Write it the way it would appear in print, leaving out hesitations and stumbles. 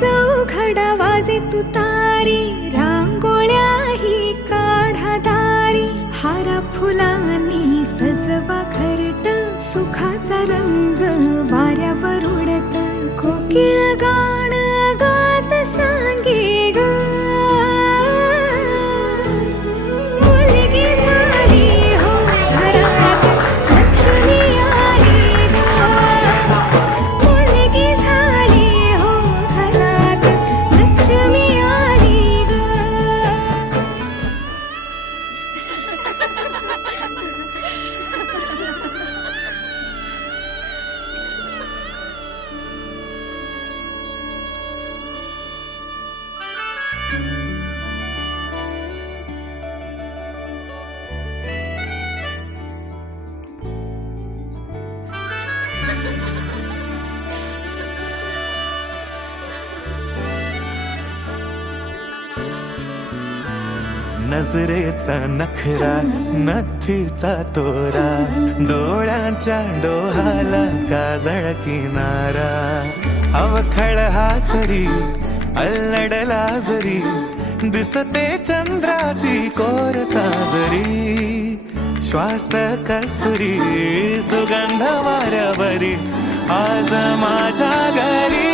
चौघडा वाजे तुतारी, रांगोळ्याही काढा दारी, हारा फुलांनी सजवा घरट, सुखाचा रंग वाऱ्यावर उडत, कोकिळ गाण गात सांगे ग, मुलगी झाली हो घरात, लक्ष्मी आली ग, मुलगी झाली हो घरात, लक्ष्मी आली ग. नजरेचा नखरा, नथीचा तोरा, डोळ्यांच्या डोहाला काजळ किनारा, अवखळ हासरी, अल्लड लाजरी, दिसते चंद्राची कोर साजरी, श्वास कस्तुरी, सुगंध वाऱ्यावरी, आज माझ्या घरी